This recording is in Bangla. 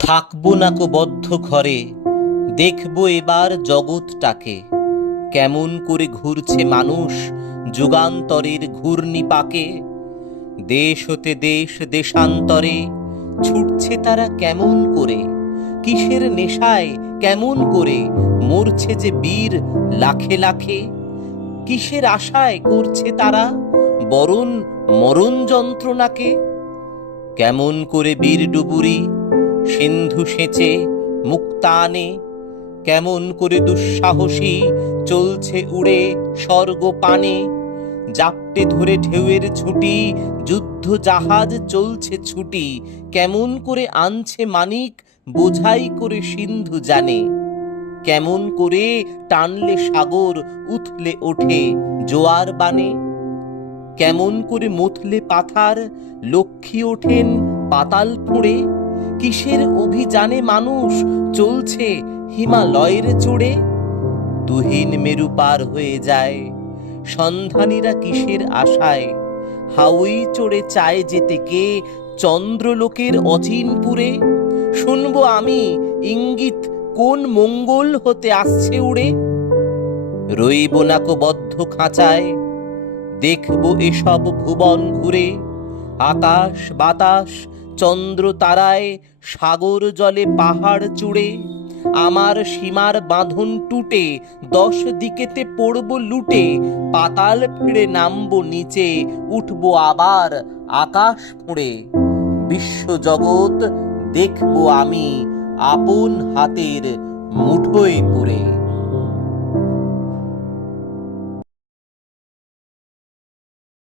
থাকব না কো বদ্ধ ঘরে, দেখব এবার জগৎটাকে। কেমন করে ঘুরছে মানুষ যুগান্তরের ঘূর্ণি পাকে। দেশ হতে দেশ, দেশান্তরে, ছুটছে তারা কেমন করে? কিসের নেশায় কেমন করে মরছে যে বীর লাখে লাখে? কিসের আশায় করছে তারা বরণ মরণ যন্ত্রণাকে? কেমন করে বীর ডুবুরি সিন্ধু সেচে মুক্তানে, কেমন করে দুঃসাহসী চলছে উড়ে স্বর্গ পানে। জাপটে ধরে ঢেউয়ের ছুটি, যুদ্ধ জাহাজ চলছে ছুটি, কেমন করে আনছে মানিক, বোঝাই করে সিন্ধু জানে। কেমন করে টানলে সাগর, উথলে ওঠে জোয়ার বানে। কেমন করে মুথলে পাথার, লক্ষ্মী ওঠেন পাতাল ফুঁড়ে কিসের অভিযানে মানুষ চলছে হিমালয়ের চড়ে? তুহিন মেরু পার হয়ে যায়। সন্ধানীরা কিসের আশায়? হাউই চড়ে চায় যেতে কে? চন্দ্রলোকের অচিনপুরে শুনব আমি, ইঙ্গিত, কোন মঙ্গল হতে আসছে উড়ে? রইব নাকো বদ্ধ খাঁচায়। দেখব এসব ভুবন ঘুরে। আকাশ, বাতাস চন্দ্র তারায় সাগর জলে পাহাড় চূড়ে, আমার সীমার বাঁধন টুটে, দশ দিকেতে পড়ব লুটে, পাতাল ফিরে নামবো নিচে, উঠবো আবার আকাশ ফুঁড়ে। বিশ্বজগৎ দেখব আমি, আপন হাতের মুঠোয় পুরে